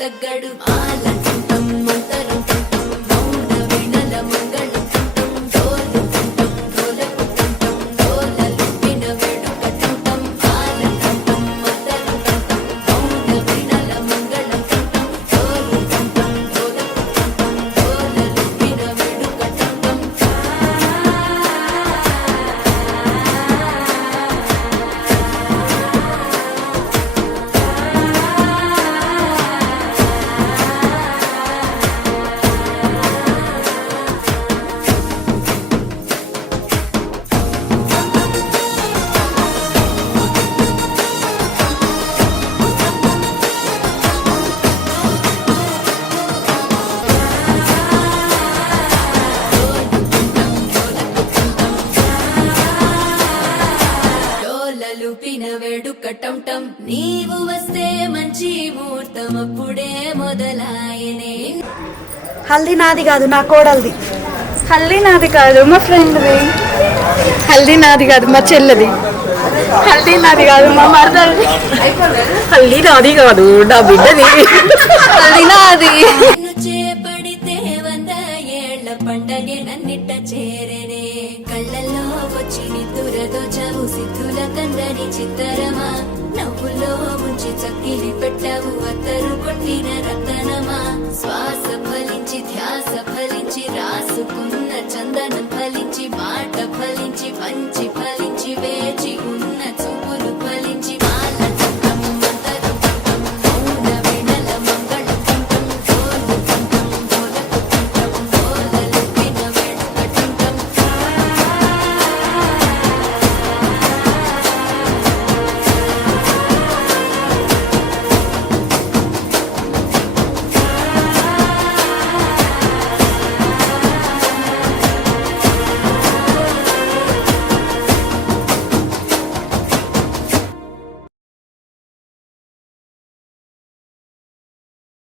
తగ్గడు ఆలంటం మంతరం మౌన వినల మంగళం డోలు డోలకు డోలలు విన వేడుకటం ఆలంటం మంతరం మౌన వినల మంగళం డోలు డోలకు డోలలు విన వేడుకటం లూపిన వేడుకటం టం నీవు వస్తే మంచి ముహూర్తం అప్పుడే మొదలాయనే. హల్దీ నాది కాదు, నా కోడలిది. హల్దీ నాది కాదు, మా ఫ్రెండ్ది. హల్దీ నాది కాదు, మా చెల్లెది. హల్దీ నాది కాదు, మా మరదది. హల్దీ నాది కాదు, నా బిడ్డది. హల్దీ నాది